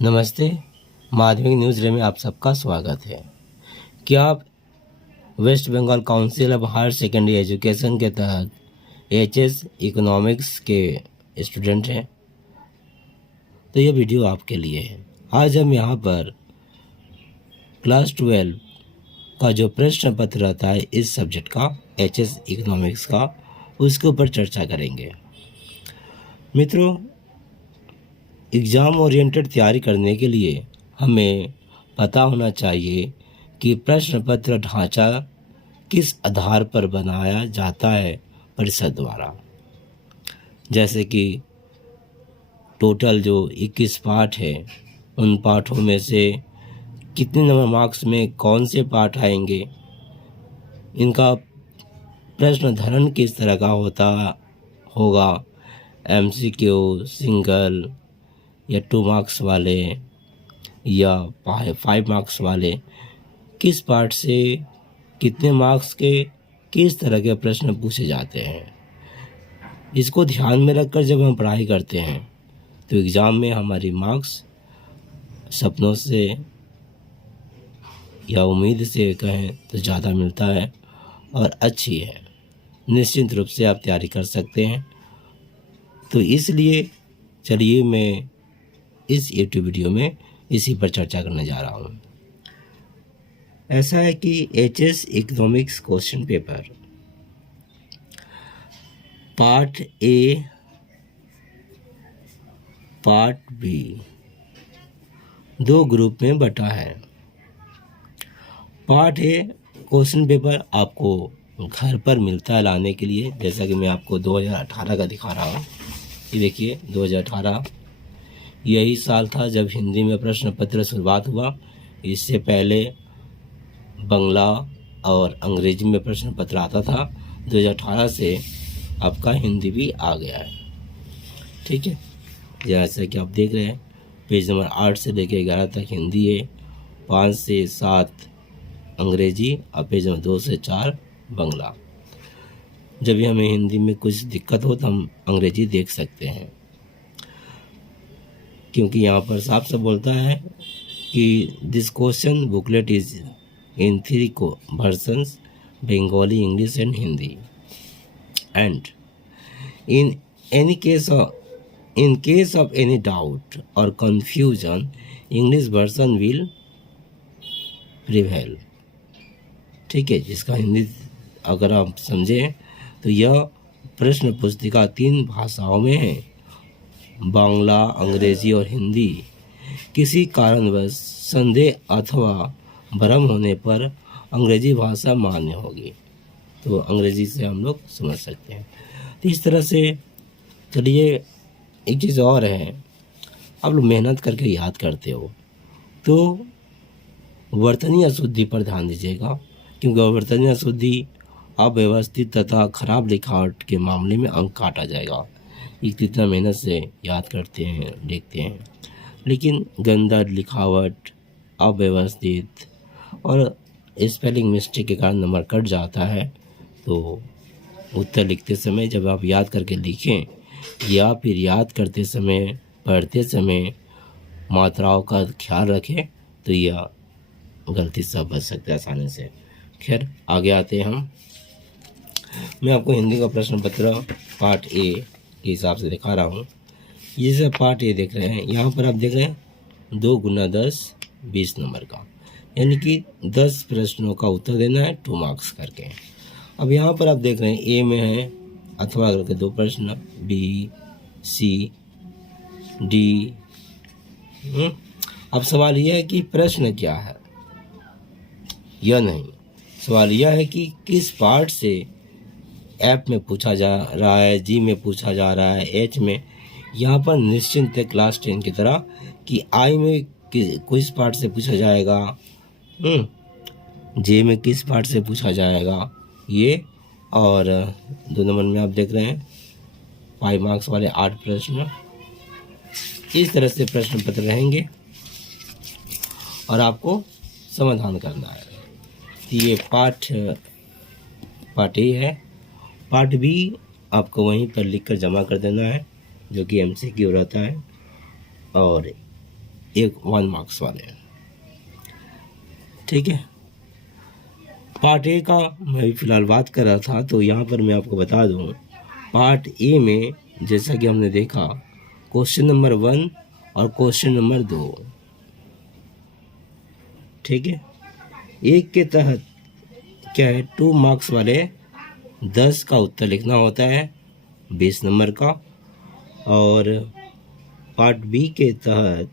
नमस्ते। माध्यमिक न्यूज़ रे में आप सबका स्वागत है। क्या आप West Bengal council of higher secondary education के तहत एचएस इकोनॉमिक्स के स्टूडेंट हैं? तो ये वीडियो आपके लिए है। आज हम यहाँ पर क्लास 12 का जो प्रश्न पत्र रहता है इस सब्जेक्ट का, एचएस इकोनॉमिक्स का, उसके ऊपर चर्चा करेंगे। मित्रों, एग्ज़ाम ओरिएंटेड तैयारी करने के लिए हमें पता होना चाहिए कि प्रश्न पत्र ढांचा किस आधार पर बनाया जाता है परिषद द्वारा। जैसे कि टोटल जो 21 पाठ है, उन पाठों में से कितने नंबर मार्क्स में कौन से पाठ आएंगे, इनका प्रश्न धरण किस तरह का होगा, एमसीक्यू, सिंगल या 2 मार्क्स वाले या 5 मार्क्स वाले, किस पार्ट से कितने मार्क्स के किस तरह के प्रश्न पूछे जाते हैं। इसको ध्यान में रखकर जब हम पढ़ाई करते हैं तो एग्ज़ाम में हमारी मार्क्स सपनों से या उम्मीद से कहें तो ज़्यादा मिलता है और अच्छी है। निश्चित रूप से आप तैयारी कर सकते हैं। तो इसलिए चलिए मैं इस यूट्यूब वीडियो में इसी पर चर्चा करने जा रहा हूँ। ऐसा है कि HS economics question paper part A, part B, 2 group में बटा है। पार्ट ए क्वेश्चन पेपर आपको घर पर मिलता है लाने के लिए। जैसा कि मैं आपको 2018 का दिखा रहा हूँ। ये देखिए, 2018 यही साल था जब हिंदी में प्रश्न पत्र शुरुआत हुआ। इससे पहले बंगला और अंग्रेजी में प्रश्न पत्र आता था। 2018 से आपका हिंदी भी आ गया है। ठीक है, जैसा कि आप देख रहे हैं, पेज नंबर 8 से लेकर 11 तक हिंदी है, 5 से 7 अंग्रेजी और पेज नंबर 2 से 4 बंगला। जब भी हमें हिंदी में कुछ दिक्कत हो तो हम अंग्रेजी देख सकते हैं, क्योंकि यहाँ पर साफ साफ बोलता है कि this question booklet is in 3 versions, Bengali, English and Hindi, and in case of any doubt और confusion English version will prevail. ठीक है, जिसका हिंदी अगर आप समझें तो यह प्रश्न पुस्तिका 3 भाषाओं में है, बांग्ला, अंग्रेजी और हिंदी। किसी कारणवश संदेह अथवा भ्रम होने पर अंग्रेजी भाषा मान्य होगी, तो अंग्रेजी से हम लोग समझ सकते हैं। तो इस तरह से चलिए, एक चीज़ और है, आप लोग मेहनत करके याद करते हो तो वर्तनी अशुद्धि पर ध्यान दीजिएगा, क्योंकि वर्तनी अशुद्धि अव्यवस्थित तथा खराब लिखावट के मामले में अंक काटा जाएगा। कितना मेहनत से याद करते हैं, देखते हैं, लेकिन गंदा लिखावट, अव्यवस्थित और स्पेलिंग मिस्टेक के कारण नंबर कट जाता है। तो उत्तर लिखते समय जब आप याद करके लिखें या फिर याद करते समय, पढ़ते समय मात्राओं का ख्याल रखें तो यह गलती से बच सकते हैं आसानी से। खैर, आगे आते हैं हम। मैं आपको हिंदी का प्रश्न पत्र पार्ट ए के हिसाब से दिखा रहा हूँ। ये सब पार्ट ए देख रहे हैं, यहाँ पर आप देख रहे हैं 2 गुना 10 20 नंबर का, यानी कि 10 प्रश्नों का उत्तर देना है 2 मार्क्स करके। अब यहाँ पर आप देख रहे हैं ए में है अथवा करके 2 प्रश्न, बी, सी, डी। अब सवाल यह है कि प्रश्न क्या है, यह नहीं, सवाल यह है कि किस पार्ट से एफ में पूछा जा रहा है, जी में पूछा जा रहा है, एच में। यहाँ पर निश्चिंत है क्लास 10 की तरह कि आई में किस पार्ट से पूछा जाएगा, जे में किस पार्ट से पूछा जाएगा ये। और 2 नंबर में आप देख रहे हैं 5 मार्क्स वाले 8 प्रश्न। इस तरह से प्रश्न पत्र रहेंगे और आपको समाधान करना है। ये पार्ट ए है। पार्ट बी आपको वहीं पर लिखकर जमा कर देना है, जो कि एमसीक्यू रहता है। और एक 1 मार्क्स वाले। ठीक है, पार्ट ए का मैं फिलहाल बात कर रहा था, तो यहाँ पर मैं आपको बता दूँ, पार्ट ए में जैसा कि हमने देखा क्वेश्चन नंबर 1 और क्वेश्चन नंबर 2, ठीक है, एक के तहत क्या है 2 मार्क्स वाले 10 का उत्तर लिखना होता है 20 नंबर का, और पार्ट बी के तहत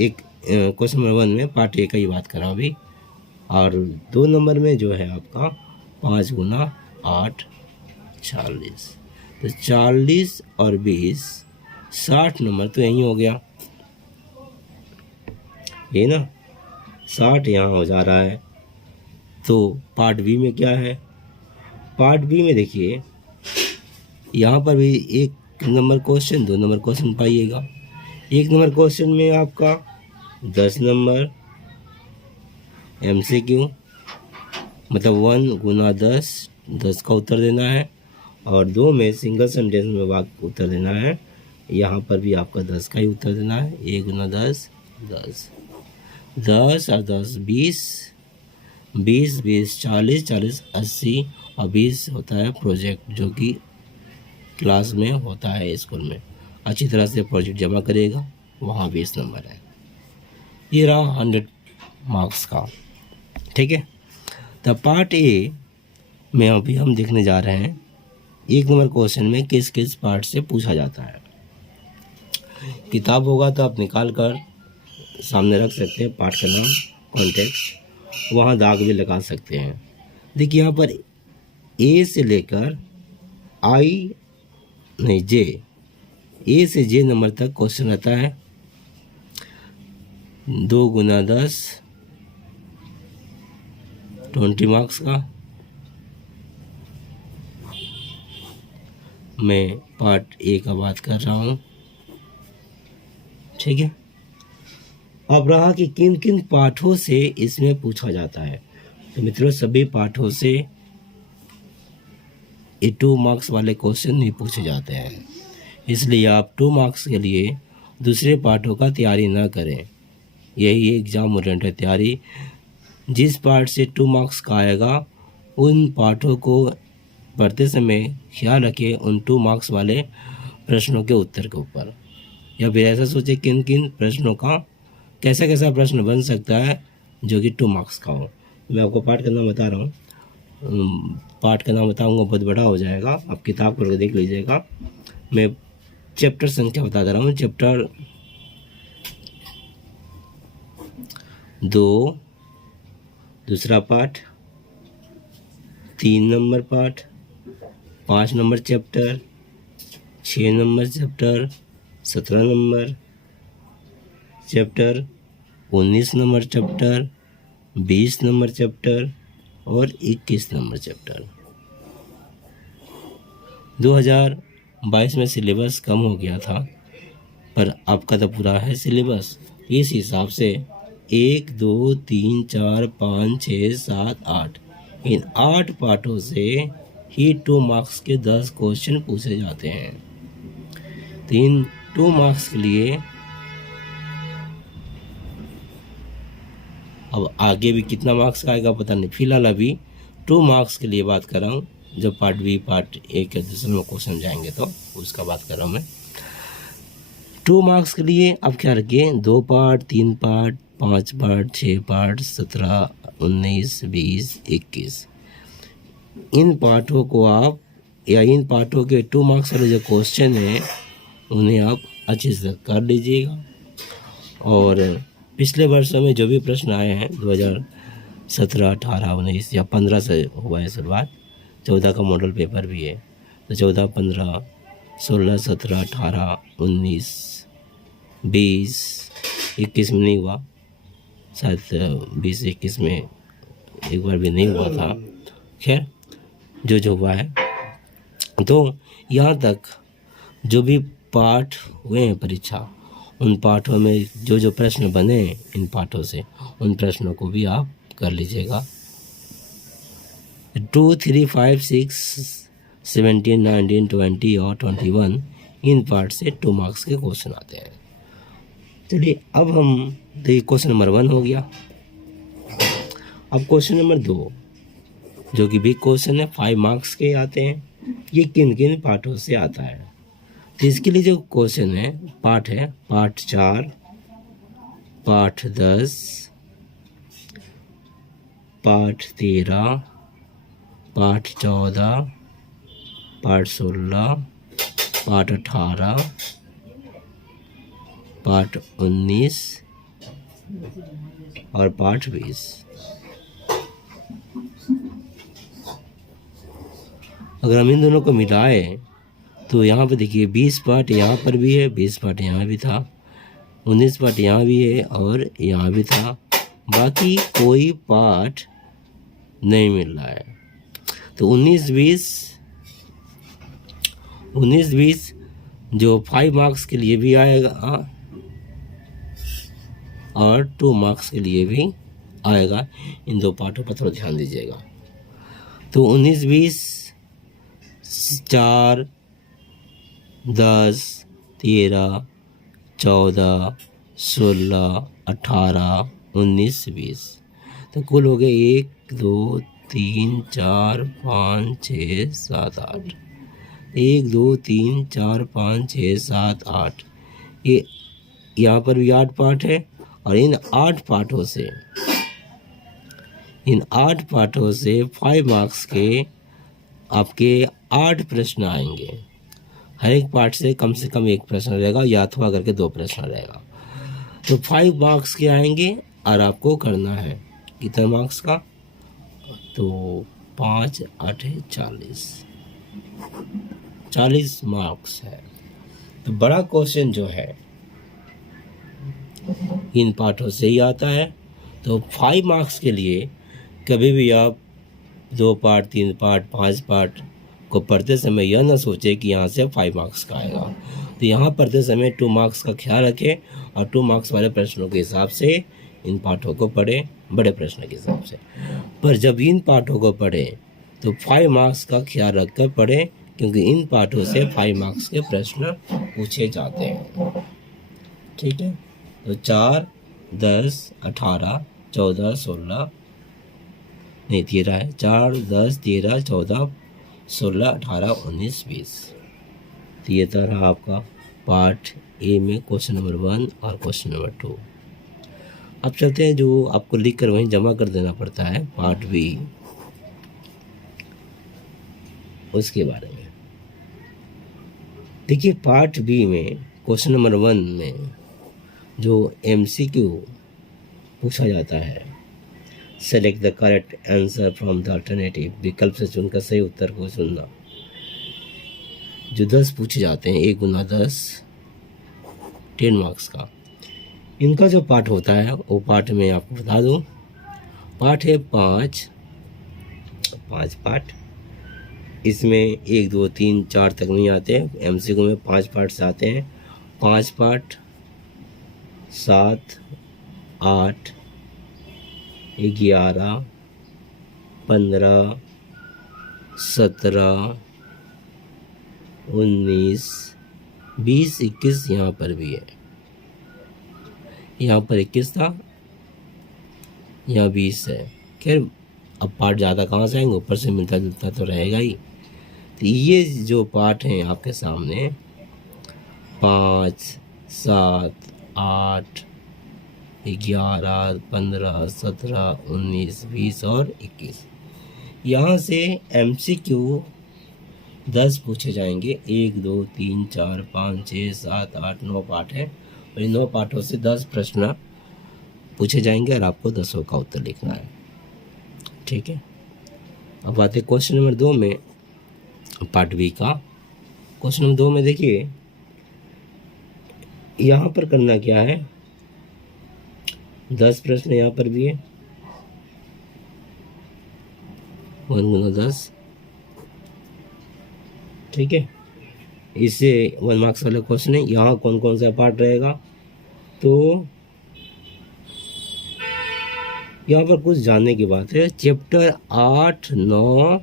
एक क्वेश्चन नंबर 1 में पार्ट ए का ही बात कर रहा हूँ अभी, और 2 नंबर में जो है आपका 5 गुना 8 40, तो 40 और 20 60 नंबर तो यहीं हो गया, ये ना 60 यहाँ हो जा रहा है। तो पार्ट बी में क्या है, पार्ट बी में देखिए यहाँ पर भी 1 नंबर क्वेश्चन 2 नंबर क्वेश्चन पाइएगा। 1 नंबर क्वेश्चन में आपका 10 नंबर MCQ, मतलब 1 गुना 10 का उत्तर देना है, और 2 में सिंगल सेंटेंस में वाक्य उत्तर देना है। यहाँ पर भी आपका 10 का ही उत्तर देना है, 1 गुना 10 10 10 और 10 20 20 20 40 40 80 और 20 होता है प्रोजेक्ट, जो कि क्लास में होता है, स्कूल में अच्छी तरह से प्रोजेक्ट जमा करेगा, वहाँ 20 नंबर है। ये रहा 100 मार्क्स का। ठीक है, तो पार्ट ए में अभी हम देखने जा रहे हैं 1 नंबर क्वेश्चन में किस किस पार्ट से पूछा जाता है। किताब होगा तो आप निकाल कर सामने रख सकते हैं, पार्ट का नाम कॉन्टेक्स्ट, वहाँ दाग भी लगा सकते हैं। देखिए यहाँ पर ए से लेकर ए से जे नंबर तक क्वेश्चन रहता है। 2 गुना 10 20 मार्क्स का। मैं पार्ट ए का बात कर रहा हूँ। ठीक है, अब रहा कि किन किन पाठों से इसमें पूछा जाता है। तो मित्रों, सभी पाठों से ये 2 मार्क्स वाले क्वेश्चन नहीं पूछे जाते हैं, इसलिए आप 2 मार्क्स के लिए दूसरे पाठों का तैयारी ना करें। यही एग्ज़ाम ओरिएंटेड तैयारी, जिस पार्ट से 2 मार्क्स का आएगा उन पाठों को पढ़ते समय ख्याल रखें उन 2 मार्क्स वाले प्रश्नों के उत्तर के ऊपर, या फिर ऐसा सोचें किन किन प्रश्नों का कैसा कैसा प्रश्न बन सकता है जो कि 2 मार्क्स का हो। मैं आपको पाठ का नाम बता रहा हूँ, पाठ का नाम बताऊँगा बहुत बड़ा हो जाएगा, आप किताब पढ़ के देख लीजिएगा। मैं चैप्टर संख्या बता दे रहा हूँ। चैप्टर 2 दूसरा पाठ, 3 नंबर पाठ, 5 number chapter, 6 number chapter, 17 number chapter, 19 number chapter, 20 number chapter और 21 नंबर चैप्टर। 2022 में सिलेबस कम हो गया था, पर आपका तो पूरा है सिलेबस। इस हिसाब से 1 2 3 4 5 6 7 8 इन 8 पार्टों से ही 2 मार्क्स के 10 क्वेश्चन पूछे जाते हैं। तो इन 2 मार्क्स के लिए अब आगे भी कितना मार्क्स का आएगा पता नहीं, फिलहाल अभी 2 मार्क्स के लिए बात कर रहा हूँ। जब पार्ट बी पार्ट ए के दूसरे में क्वेश्चन जाएंगे तो उसका बात कर रहा हूँ मैं। 2 मार्क्स के लिए अब क्या रखिए, 2 पार्ट, 3 पार्ट, 5 पार्ट, 6 पार्ट, 17 19 20 21 इन पार्टों को आप, या इन पार्टों के 2 मार्क्स वाले जो क्वेश्चन हैं उन्हें आप अच्छे से कर लीजिएगा। और पिछले वर्षों में जो भी प्रश्न आए हैं 2017 18 19 या 15 से हुआ है शुरुआत, 14 का मॉडल पेपर भी है, तो 14 15 16 17 18 19 20 21 में नहीं हुआ, शायद 20 21 में एक बार भी नहीं हुआ था। खैर जो हुआ है, तो यहाँ तक जो भी पाठ हुए हैं परीक्षा, उन पाठों में जो प्रश्न बने इन पाठों से, उन प्रश्नों को भी आप कर लीजिएगा। 2 3 5 6 17 19 20 और 21 इन पार्ट से 2 मार्क्स के क्वेश्चन आते हैं। चलिए अब हम देखिए क्वेश्चन नंबर 1 हो गया। अब क्वेश्चन नंबर 2 जो कि बिग क्वेश्चन है, 5 मार्क्स के आते हैं। ये किन किन पार्टों से आता है? तो इसके लिए जो क्वेश्चन है part 4, part 10, part 13, part 14, part 16, part 18, part 19 और पार्ट 20। अगर हम इन दोनों को मिलाए तो यहाँ पे देखिए 20 पार्ट यहाँ पर भी है, 20 पार्ट यहाँ भी था, 19 पार्ट यहाँ भी है और यहाँ भी था। बाकी कोई पार्ट नहीं मिल रहा है। तो 19-20 जो 5 मार्क्स के लिए भी आएगा और 2 मार्क्स के लिए भी आएगा। इन दो पार्टों पर थोड़ा ध्यान दीजिएगा। तो 19-20 4, 10, 13, 14, 16, 18, 19, 20। तो कुल हो गए 1 2 3 4 5 6 7 8। 1 2 3 4 5 6 7 8। ये यहाँ पर भी 8 पार्ट है और इन 8 पार्टों से 5 मार्क्स के आपके 8 प्रश्न आएंगे। हर एक पार्ट से कम 1 प्रश्न रहेगा या अथवा करके 2 प्रश्न रहेगा। तो 5 मार्क्स के आएंगे और आपको करना है कितना मार्क्स का? तो 5 8 40 मार्क्स है। तो बड़ा क्वेश्चन जो है इन पार्टों से ही आता है। तो 5 मार्क्स के लिए कभी भी आप 2 पार्ट 3 पार्ट 5 पार्ट को पढ़ते समय यह ना सोचे कि यहाँ से 5 मार्क्स का आएगा। तो यहाँ पढ़ते समय 2 मार्क्स का ख्याल रखें और 2 मार्क्स वाले प्रश्नों के हिसाब से इन पाठों को पढ़ें, बड़े प्रश्न के हिसाब से। पर जब इन पाठों को पढ़ें तो 5 मार्क्स का ख्याल रखकर पढ़ें, क्योंकि इन पाठों से 5 मार्क्स के प्रश्न पूछे जाते हैं। ठीक है। तो 4, 10, 18, 14, 16 नहीं 13 है। 4, 10, 13, 14, 16, 18, 19, 20। तो ये तो रहा आपका पार्ट ए में क्वेश्चन नंबर 1 और क्वेश्चन नंबर 2। अब चलते हैं जो आपको लिख कर वहीं जमा कर देना पड़ता है, पार्ट बी, उसके बारे में। देखिए पार्ट बी में क्वेश्चन नंबर 1 में जो MCQ पूछा जाता है, select the correct answer from the alternative, विकल्प से चुनकर सही उत्तर को चुनना। जो 10 पूछे जाते हैं, 1 गुना 10 10 मार्क्स का। इनका जो पार्ट होता है वो पार्ट में आपको बता दूं, पार्ट है 5 पार्ट। इसमें 1 2 3 4 तक नहीं आते हैं। MCQ में 5 पार्ट्स आते हैं। 5 पार्ट 7 8 11 15 17 19 20 21 यहाँ पर भी है। यहाँ पर 21 था, यहाँ 20 है। खैर अब पार्ट ज़्यादा कहाँ से आएंगे, ऊपर से मिलता जुलता तो रहेगा ही। तो ये जो पार्ट हैं आपके सामने 5 7 8 11 15 17 19 20 और 21, यहाँ से MCQ 10 पूछे जाएंगे। 1 2 3 4 5 6 7 8 9 पार्ट है और इन 9 पार्टों से 10 प्रश्न पूछे जाएंगे और आपको 10 का उत्तर लिखना है। ठीक है। अब आते हैं क्वेश्चन नंबर 2 में, पार्ट बी का। क्वेश्चन नंबर 2 में देखिए यहाँ पर करना क्या है, 10 प्रश्न यहाँ पर भी है, 1 गुना 10। ठीक है। इससे 1 मार्क्स वाला क्वेश्चन है। यहाँ कौन कौन सा पार्ट रहेगा, तो यहाँ पर कुछ जानने की बात है। चैप्टर 8 9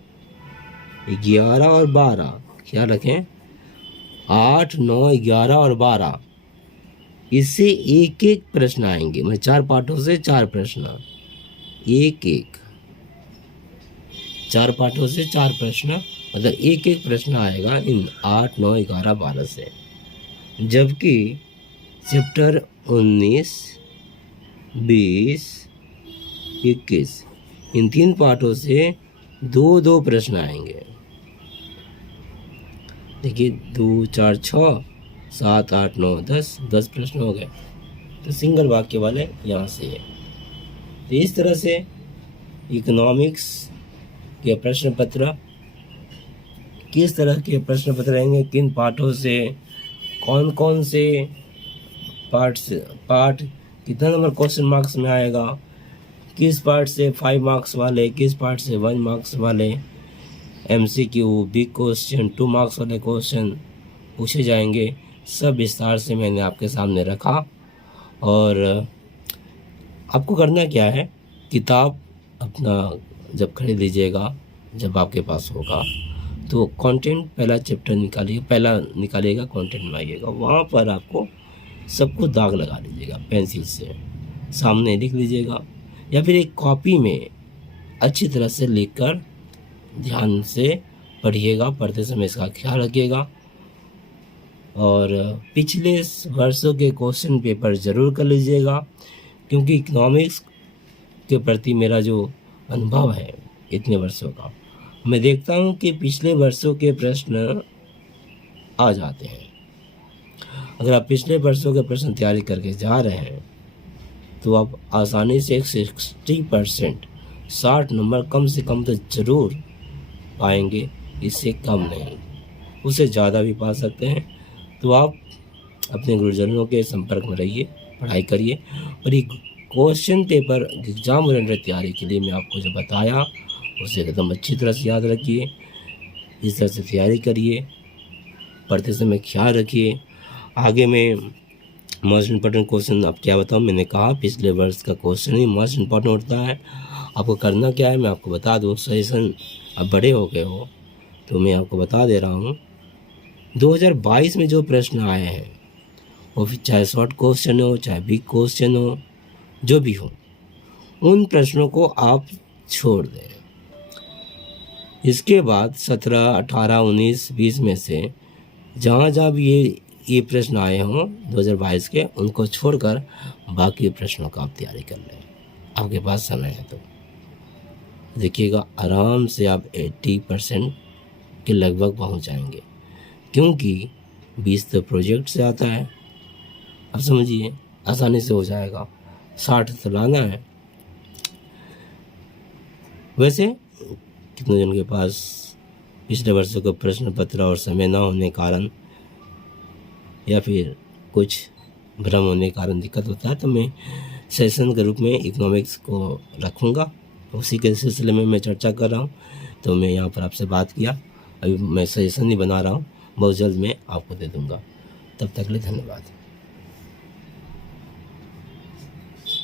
11 और 12, ख्याल रखें 8 9 11 और 12 इससे एक एक प्रश्न आएंगे, मतलब 4 पार्टों से 4 प्रश्न, एक एक 4 पार्टों से 4 प्रश्न, मतलब एक एक प्रश्न आएगा इन 8, 9, 11, 12 से। जबकि चैप्टर 19, 20, 21 इन 3 पार्टों से 2-2 प्रश्न आएंगे। देखिए 2, 4, 6, 7, 8, 9, 10 प्रश्न हो गए। तो सिंगल वाक्य वाले यहाँ से है। तो इस तरह से इकोनॉमिक्स के प्रश्न पत्र, किस तरह के प्रश्न पत्र रहेंगे, किन पार्टों से, कौन कौन से पार्ट कितना नंबर क्वेश्चन मार्क्स में आएगा, किस पार्ट से 5 मार्क्स वाले, किस पार्ट से 1 मार्क्स वाले MCQ, बिग क्वेश्चन, 2 मार्क्स वाले क्वेश्चन पूछे जाएंगे, सब विस्तार से मैंने आपके सामने रखा। और आपको करना क्या है, किताब अपना जब खरीद लीजिएगा, जब आपके पास होगा, तो कंटेंट पहला चैप्टर निकालिए, पहला निकालिएगा, कंटेंट में आइएगा, वहाँ पर आपको सबको दाग लगा लीजिएगा, पेंसिल से सामने लिख लीजिएगा, या फिर एक कॉपी में अच्छी तरह से लिखकर ध्यान से पढ़िएगा। पढ़ते समय इसका ख्याल रखिएगा। और पिछले वर्षों के क्वेश्चन पेपर ज़रूर कर लीजिएगा, क्योंकि इकोनॉमिक्स के प्रति मेरा जो अनुभव है इतने वर्षों का, मैं देखता हूँ कि पिछले वर्षों के प्रश्न आ जाते हैं। अगर आप पिछले वर्षों के प्रश्न तैयारी करके जा रहे हैं तो आप आसानी से 60%, 60 नंबर कम से कम तो ज़रूर पाएंगे, इससे कम नहीं, उससे ज़्यादा भी पा सकते हैं। तो आप अपने गुरुजनों के संपर्क में रहिए, पढ़ाई करिए, और ये क्वेश्चन पेपर एग्ज़ाम ओरिएंटेड तैयारी के लिए मैं आपको जो बताया उसे एकदम अच्छी तरह से याद रखिए, इस तरह से तैयारी करिए, पढ़ते समय ख्याल रखिए। आगे मैं मोस्ट इम्पोर्टेंट क्वेश्चन आप क्या बताऊँ, मैंने कहा पिछले वर्ष का क्वेश्चन ही मोस्ट इम्पोर्टेंट होता है। आपको करना क्या है मैं आपको बता दूँ, सेशन अब बड़े हो गए हो तो मैं आपको बता दे रहा हूँ। 2022 में जो प्रश्न आए हैं, वो फिर चाहे शॉर्ट क्वेश्चन हो, चाहे बिग क्वेश्चन हो, जो भी हो, उन प्रश्नों को आप छोड़ दें। इसके बाद 17, 18, 19, 20 में से जहाँ जहाँ भी ये प्रश्न आए हों 2022 के, उनको छोड़कर बाकी प्रश्नों का आप तैयारी कर लें। आपके पास समय है तो देखिएगा, आराम से आप 80% के लगभग पहुंच जाएंगे, क्योंकि 20 तो प्रोजेक्ट से आता है। अब समझिए आसानी से हो जाएगा, 60 तो लाना है। वैसे कितने जन के पास पिछले वर्षों का प्रश्न पत्र और समय न होने कारण या फिर कुछ भ्रम होने के कारण दिक्कत होता है, तो मैं सेशन के रूप में इकोनॉमिक्स को रखूँगा, उसी के सिलसिले में मैं चर्चा कर रहा हूँ। तो मैं यहाँ पर आपसे बात किया, अभी मैं सेशन ही बना रहा हूँ, बहुत जल्द मैं आपको दे दूँगा। तब तक के लिए धन्यवाद।